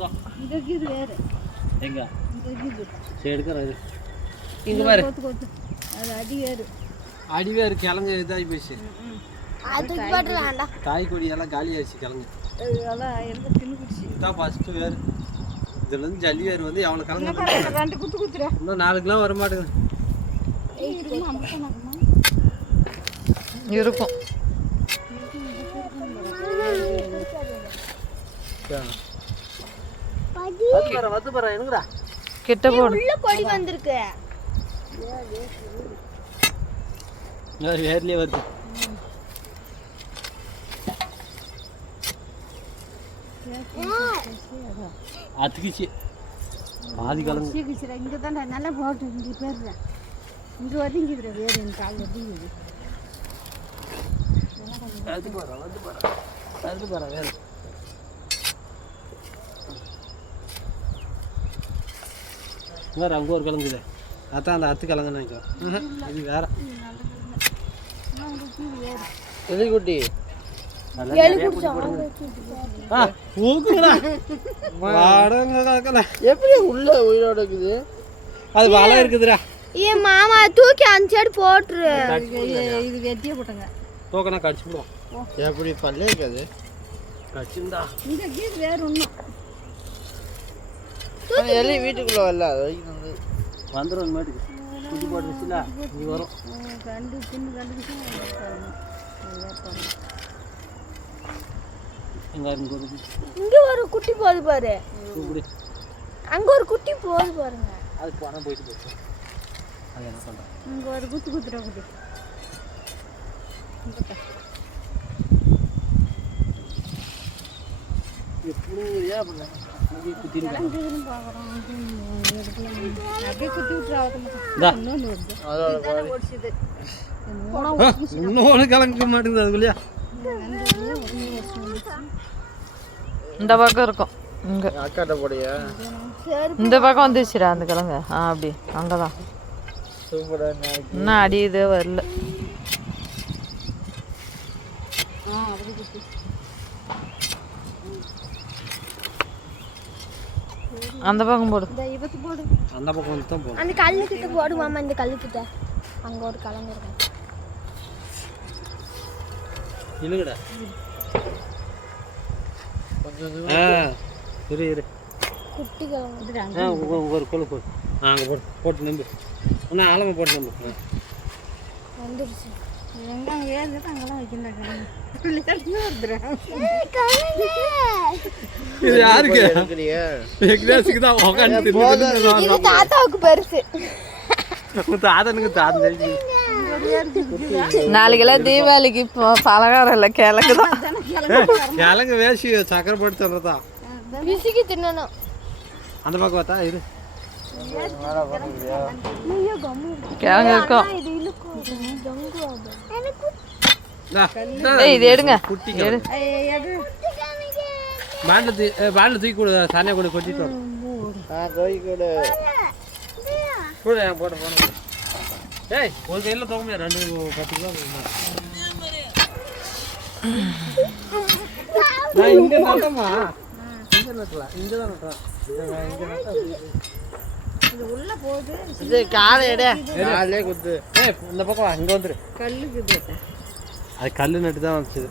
இருக்கும். இங்க இருக்குது வேறு. எங்க? இங்க இருக்குது. சரி எடுக்கிறேன். இங்கே பாரு. அது அடி வேறு. அடி வேறு கிழங்கு இதாகி போயிடுச்சு. அதுக்கு பாட்டு வேண்டாம். காய் கொடியெல்லாம் காலி ஆயிடுச்சு கிழங்கு. அதெல்லாம் எல்லாம் தின்னுக்குச்சு. இதுதான் ஃபஸ்ட்டு வேறு. இதுலேருந்து ஜல்லி வேறு வந்து எவ்வளோ கிழங்கு? 2 குத்து குத்துறேன். இன்னும் 4 கிலோ வர மாட்டேங்குது. இருக்கும். வந்து பாரு என்னங்கடா கிட்ட போடு. உள்ள கொடி வந்திருக்கு. வேர்லயே வருது. அதுக்குச்சு பாதி கிழங்கு. இங்கே தான் நல்லா போட்டு இங்கே பேர் இங்கே ஒதுங்கிடுற வேறு என் கால் ஒதுங்கிது. அது பாரு வேறு. வேறு அங்கே ஒரு கிழங்குது. அதான் அந்த அத்து கிழங்கு நினைக்கிறேன். இது வேற எலிக்குட்டி. எப்படி உள்ள உயிரோட இருக்குது? அது வலை இருக்குதுடா. ஏன் மாமா தூக்கி அந்த சைடு போட்டுரு. இது வெட்டியே போட்டங்க. தூக்கனா கடிச்சு விடுவோம். எப்படி பல்லே இருக்காது? கடிச்சுண்டா. இங்கே கீது வேறு ஒன்றும் எலி வீட்டுக்குள்ள வரல. அது வரைக்கும் வந்து வந்துடும் மாட்டுக்கு. குட்டி போட்டுருச்சுல இங்கே வரும். கண்டு தின்னு கண்டுக்கிச்சு. இங்க ஒரு குட்டி போகுது பாரு. அங்க ஒரு குட்டி போகுது பாருங்க. அது பணம் போயிட்டு போச்சு. அது என்ன பண்ணுறேன்? இங்கே ஒரு குத்து குத்துற குட்டி. எப்படியா பண்ணேன் அப்படியே குத்தி பார்க்குறோம். அப்படியே குத்தி விட்டுறாவது இன்னொன்று கிளங்க மாட்டேங்குது அதுக்குள்ளேயா. இந்த பக்கம் இருக்கும். இங்க அக்காட்ட போடியா? இந்த பக்கம் வந்துச்சுடா அந்த கிழங்கு. அப்படி அங்கதான். சூப்பரா. இன்னும் அடி இதே வரல. அந்த பக்கம் போடு. அந்த பக்கம் வந்து தான் போடும். அந்த கல்லு கிட்ட போடு மாமா. இந்த கல்லு கிட்ட அங்க ஒரு கிழங்கு இருக்கு. இல்லைங்கடா. இரு இரு. குட்டி கிழங்கு. ஒரு கொழு போடு. அங்கே போடு. போட்டு நம்பு. இன்னும் ஆழமாக போட்டு நம்பு. வந்துருச்சு. எங்கெல்லாம் ஏறிட்டு அங்கெல்லாம் வைக்கிறாங்க. இது யாருக்கு? எக்ஸாஸுக்கு தான் உட்காந்து இது தாத்தாவுக்கு பெருசு. தாத்தனுக்கு தாத்தன். 4 கிலோ தீபாவளிக்கு பலகாரம் இல்லை கிழங்கு தான். கிழங்கு வேசி சக்கரை போட்டு சொல்றதான். விசிக்கி தின்னணும். அந்த பக்கம் பார்த்தா இரு. கிழங்கு இருக்கும். இது இழுக்கும். இது எடுங்க. குட்டி பாண்டில் தூக்கி கொடு. தனியாக கொண்டு கொட்டிட்டு வரும். கோழிக்கோடு கூட போட போன. ஏய் ஒரு கையில் தூக்க முடியாது. 2 10 கிலோ. நான் இங்கே நட்டமா? இங்கே நட்டலாம். இங்கே தான் நட்டலாம். இங்கே நட்டா இது உள்ள போகுது. இது காலை எடு. காலே குத்து. ஏய் இந்த பக்கம் வா. இங்கே வந்துரு. கல்லுக்குது. அது கல் நட்டு தான் வந்துச்சு.